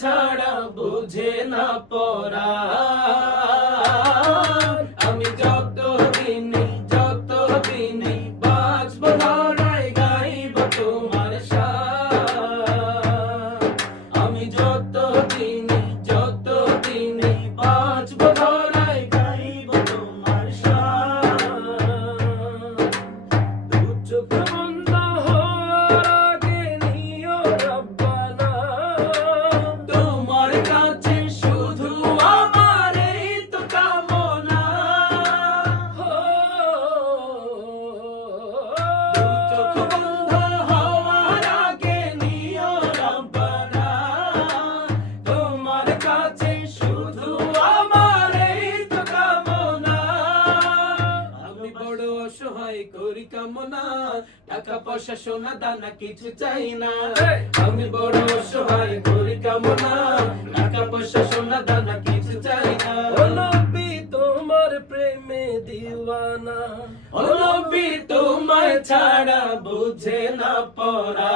ছাড়া বুঝে না পড়া। আমি যত দিনে যত দিনে বাঁচব ধরাই গাইব তোমার আমি যত দিনে যত দিনে বাঁচব ধরাই গাইব তোমার দু চোখ অসহায় করি কামনা। টাকা পয়সা সোনা দানা কিছু চাই না। আমি বড় অসহায় করি কামনা। টাকা পয়সা সোনা দানা কিছু চাই না। নবী তোমার প্রেমে দিওয়ানা। ও নবী তোমার ছাড়া বুঝে না পড়া।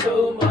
Tacoma.